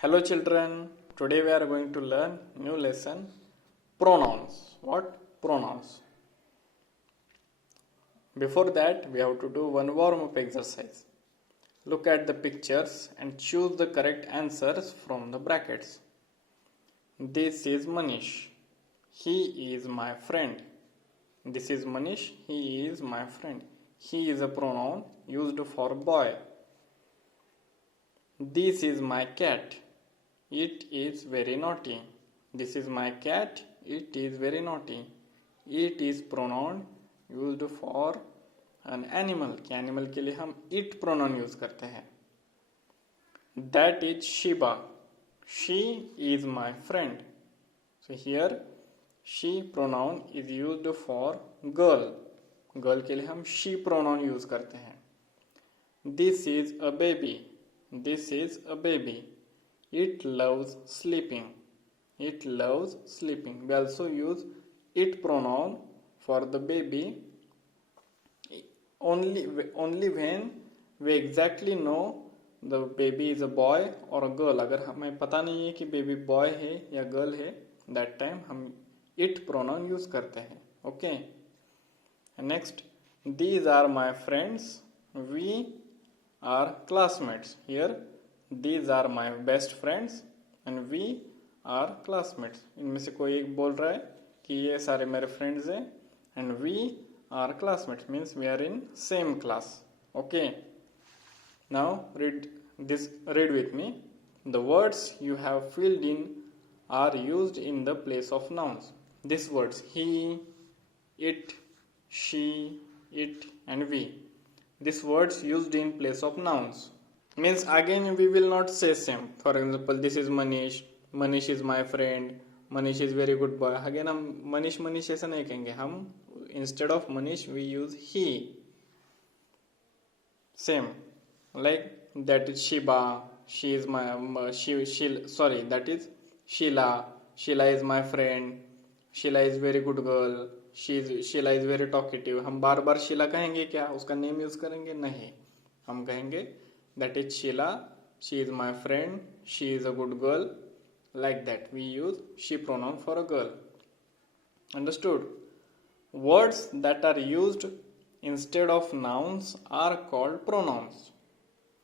Hello children, today we are going to learn new lesson pronouns. What? Pronouns. Before that we have to do one warm up exercise. Look at the pictures and choose the correct answers from the brackets. This is Manish. He is my friend. This is Manish. He is my friend. He is a pronoun used for boy. This is my cat. It is very naughty. This is my cat. It is very naughty. It is pronoun used for an animal. कि animal के लिए हम it pronoun use करते हैं. That is Shiba. She is my friend. So here she pronoun is used for girl. Girl के लिए हम she pronoun use करते हैं. This is a baby. This is a baby. It loves sleeping. It loves sleeping. We also use it pronoun for the baby only when we exactly know the baby is a boy or a girl. अगर हमें पता नहीं है कि baby boy है या girl है, that time हम it pronoun use करते हैं. Okay. Next, these are my friends. We are classmates. Here these are my best friends and we are classmates. इनमें से कोई एक बोल रहा है कि ये सारे मेरे friends हैं and we are classmates means we are in same class. Okay. Now read with me. The words you have filled in are used in the place of nouns. These words he, it, she, it and we. These words used in place of nouns. Means again we will not say same. For example, this is Manish. Manish is my friend. Manish is very good boy. Again हम Manish ऐसा नहीं कहेंगे. हम instead of Manish we use he. Same. Like that is Shiba. She is my that is Sheila. Sheila is my friend. Sheila is very good girl. Sheila is very talkative. हम बार बार शीला कहेंगे क्या? उसका name use करेंगे? नहीं. हम कहेंगे that is Sheila. She is my friend. She is a good girl. Like that we use she pronoun for a girl. Understood? Words that are used instead of nouns are called pronouns.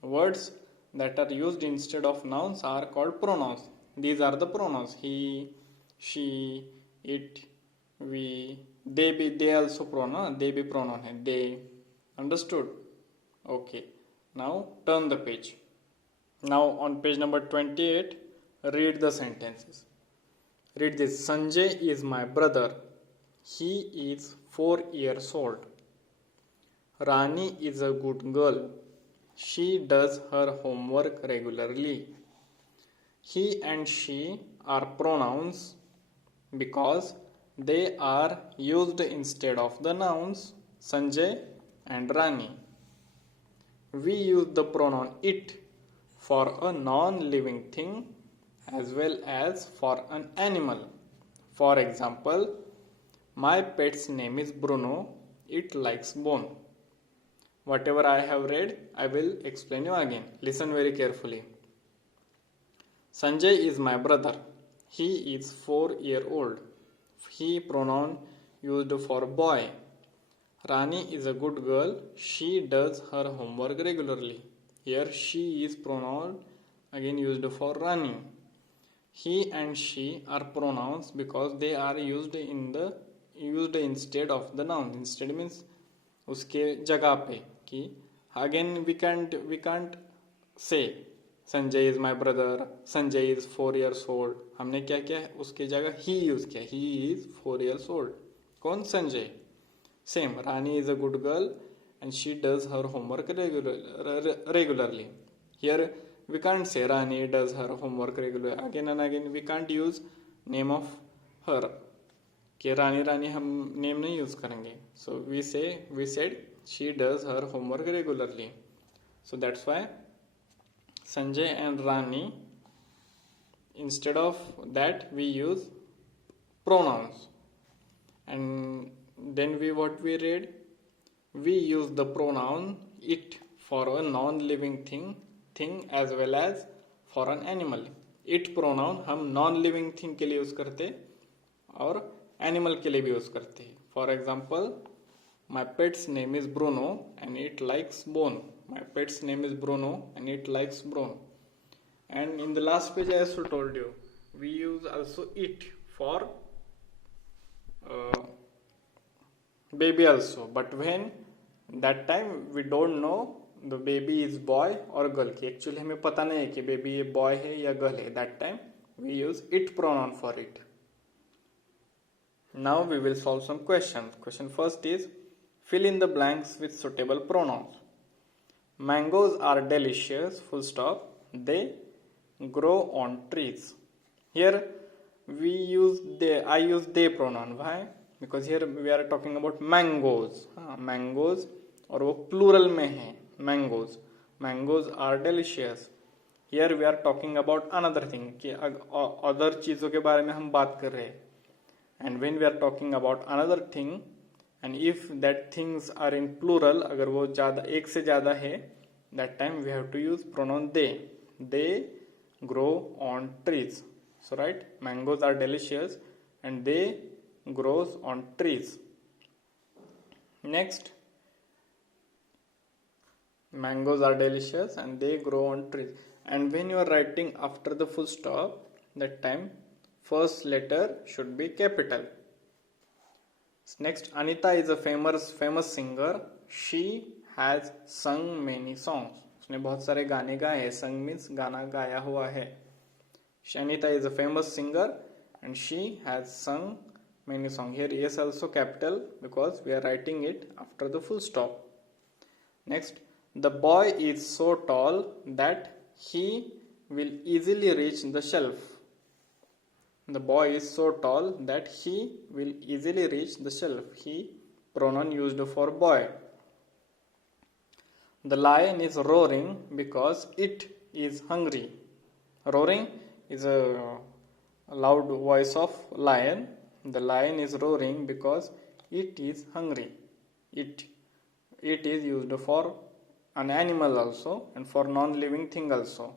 Words that are used instead of nouns are called pronouns. These are the pronouns. He, she, it, we. They also pronoun. They be pronoun hai. They. Understood? Okay. Now turn the page. Now on page number 28, read the sentences. Read this. Sanjay is my brother. He is 4 years old. Rani is a good girl. She does her homework regularly. He and she are pronouns because they are used instead of the nouns Sanjay and Rani. We use the pronoun it for a non-living thing as well as for an animal. For example, my pet's name is Bruno. It likes bone. Whatever I have read, I will explain you again. Listen very carefully. Sanjay is my brother. He is 4 years old. He pronoun used for boy. Rani is a good girl. She does her homework regularly. Here she is pronoun again used for Rani. He and she are pronouns because they are used instead of the noun. Instead means उसके जगह पे कि again we can't say Sanjay is my brother. Sanjay is 4 years old. हमने क्या किया है उसके जगह he use किया. He is 4 years old. कौन? Sanjay. Same. Rani is a good girl and she does her homework regularly. Here we can't say Rani does her homework regularly. Again and again we can't use name of her. कि रानी हम name नहीं use करेंगे. So we said she does her homework regularly. So that's why Sanjay and Rani, instead of that we use pronouns. And then what we read? We use the pronoun it for a non-living thing as well as for an animal. It pronoun हम non living thing के लिए use करते और animal के लिए भी use करते हैं. For example, my pet's name is Bruno and it likes bone. My pet's name is Bruno and it likes bone. And in the last page I also told you we use also it for baby also, but when that time we don't know the baby is boy or girl कि actually हमें पता नहीं है कि baby ये boy है या girl है. That time we use it pronoun for it. Now we will solve some questions. Question first is fill in the blanks with suitable pronouns. Mangoes are delicious, full stop. They grow on trees. Here we use they. I use they pronoun. Why? Because here we are talking about mangoes. Mangoes और वो plural में है. Mangoes. Mangoes are delicious. Here we are talking about another thing कि other चीज़ों के बारे में हम बात कर रहे हैं. And when we are talking about another thing and if that things are in plural, अगर वो ज़्यादा एक से ज़्यादा है, that time we have to use pronoun they. They grow on trees. So right, mangoes are delicious and they grows on trees. Next, mangoes are delicious and they grow on trees. And when you are writing after the full stop, that time first letter should be capital. Next, Anita is a famous singer. She has sung many songs. उसने बहुत सारे गाने गाए हैं. Sung means गाना गाया हुआ है. Anita is a famous singer and she has sung many songs. Here yes also capital because we are writing it after the full stop. Next, the boy is so tall that he will easily reach the shelf. The boy is so tall that he will easily reach the shelf. He pronoun used for boy. The lion is roaring because it is hungry. Roaring is a loud voice of lion. The lion is roaring because it is hungry. It is used for an animal also and for non-living thing also.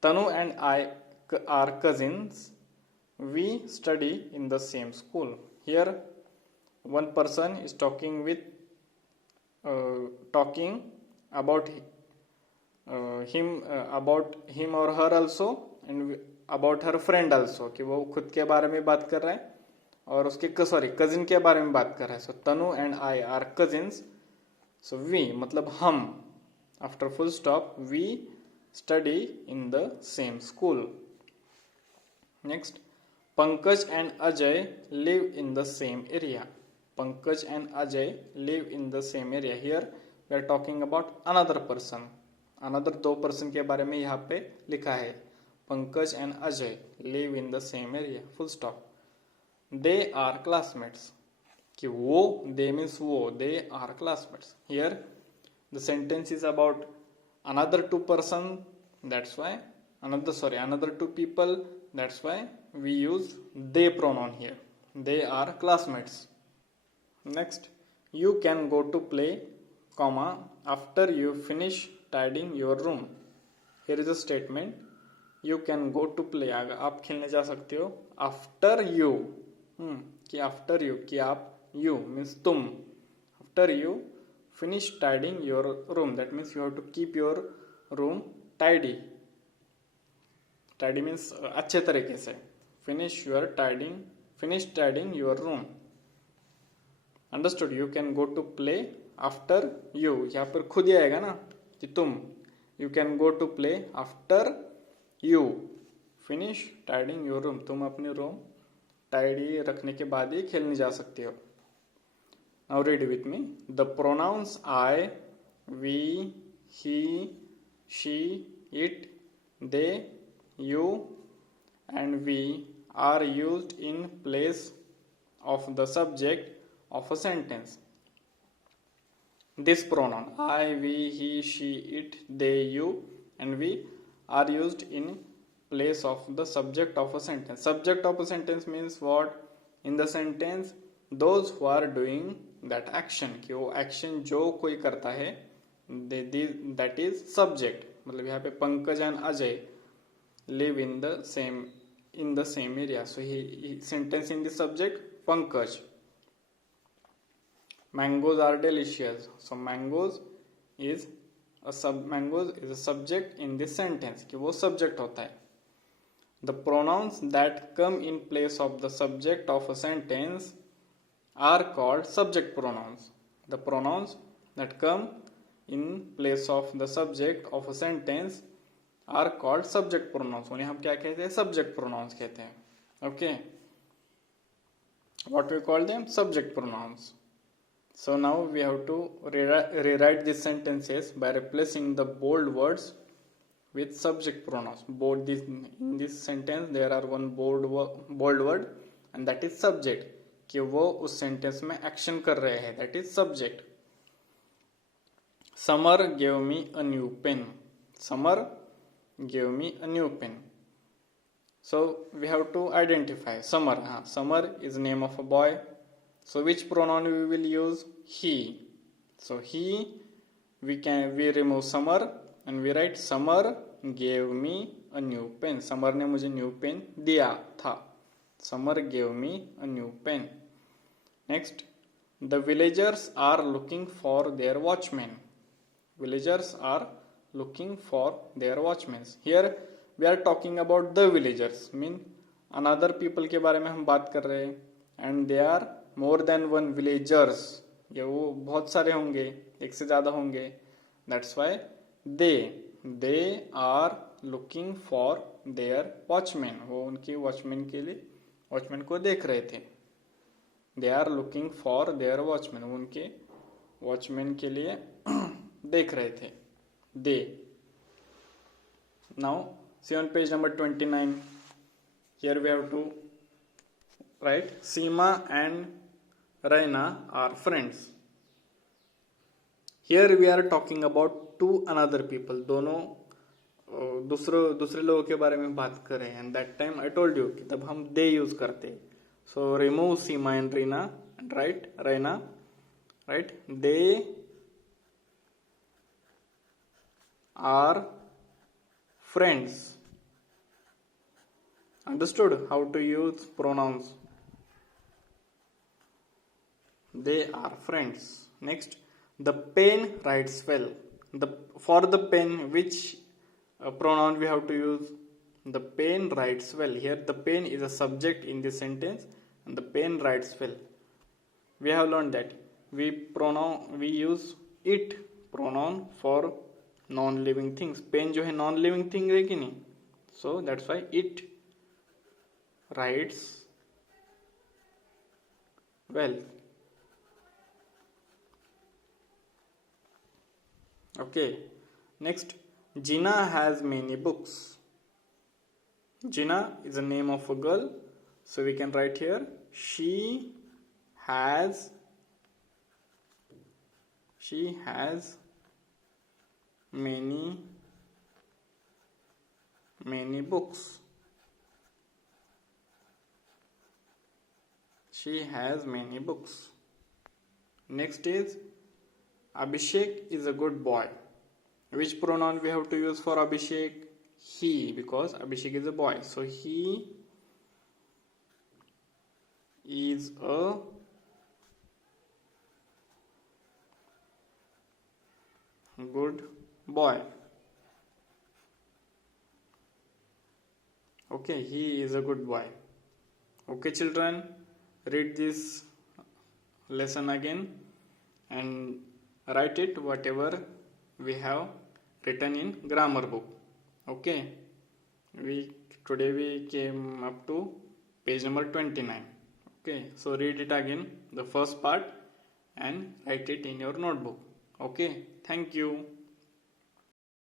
Tanu and I are cousins. We study in the same school. Here one person is talking about him or her also and about her friend also कि वो खुद के बारे में बात कर रहा है और उसके कजिन के बारे में बात कर रहा है. So Tanu and I are cousins. So we मतलब हम after full stop we study in the same school. Next, Pankaj and Ajay live in the same area. Pankaj and Ajay live in the same area. Here we are talking about another person. Another दो person के बारे में यहाँ पे लिखा है. Pankaj and Ajay live in the same area. Full stop. They are classmates. कि वो they means वो they are classmates. Here the sentence is about another two person. That's why another two people. That's why we use they pronoun here. They are classmates. Next, you can go to play, comma, after you finish tidying your room. Here is a statement. You can go to play. आप खेलने जा सकते हो. After you. कि after you. कि आप you means तुम. After you finish tidying your room. That means you have to keep your room tidy. Tidy means अच्छे तरीके से. Finish tidying your room. Understood? You can go to play after you. यहाँ पर खुद ही आएगा ना कि तुम. You can go to play after you finish tidying your room. तुम अपने रूम टाइडी रखने के बाद ही खेलने जा सकते हो. Now read with me. The pronouns I, we, he, she, it, they, you and we are used in place of the subject of a sentence. This pronoun I, we, he, she, it, they, you and we are used in place of the subject of a sentence. Subject of a sentence means what? In the sentence those who are doing that action. कि वो action जो कोई करता है that is subject. मतलब यहाँ पे Pankaj and Ajay live in the same area. So he sentence in the subject, Pankaj. Mangoes are delicious. So mangoes is a subject in this sentence, कि वो subject होता है. The pronouns that come in place of the subject of a sentence are called subject pronouns. The pronouns that come in place of the subject of a sentence are called subject pronouns. उन्हें हम क्या कहते हैं? Subject pronouns कहते हैं. Okay. What we call them? Subject pronouns. So now we have to rewrite these sentences by replacing the bold words with subject pronouns. In this sentence there are one bold word and that is subject, कि वो उस sentence में action कर रहे हैं, that is subject. Summer gave me a new pen. Summer gave me a new pen. So we have to identify Summer. Summer is name of a boy. So which pronoun we will use? He. So he, we remove Summer and we write Summer gave me a new pen. Summer ने मुझे new pen दिया था. Summer gave me a new pen. Next, the villagers are looking for their watchmen. Villagers are looking for their watchmen. Here we are talking about the villagers, mean another people के बारे में हम बात कर रहे हैं. And they are more than one villagers. ये वो बहुत सारे होंगे, एक से ज़्यादा होंगे. That's why they are looking for their watchmen. वो उनके watchmen के लिए watchmen को देख रहे थे. They are looking for their watchmen. वो उनके watchmen के लिए देख रहे थे. They. Now see on page number 29. Here we have to write Seema and Raina are friends. Here we are talking about two another people. दोनों दूसरे लोगों के बारे में बात कर रहे हैं. And that time I told you कि तब हम they use करते. So remove Seema and Raina and write Raina. Right? They are friends. Understood how to use pronouns? They are friends. Next, the pen writes well. For the pen, which pronoun we have to use? The pen writes well. Here the pen is a subject in this sentence and the pen writes well. We have learned that we use it pronoun for non-living things. Pen जो है non-living thing है कि नहीं? So that's why it writes well. Okay. Next, Gina has many books. Gina is the name of a girl. So we can write here, she has many books. She has many books. Next is Abhishek is a good boy. Which pronoun we have to use for Abhishek? He, because Abhishek is a boy. So he is a good boy. Okay, he is a good boy. Okay, children, read this lesson again and write it whatever we have written in grammar book. Okay, today we came up to page number 29. Okay, so read it again, the first part, and write it in your notebook. Okay, thank you.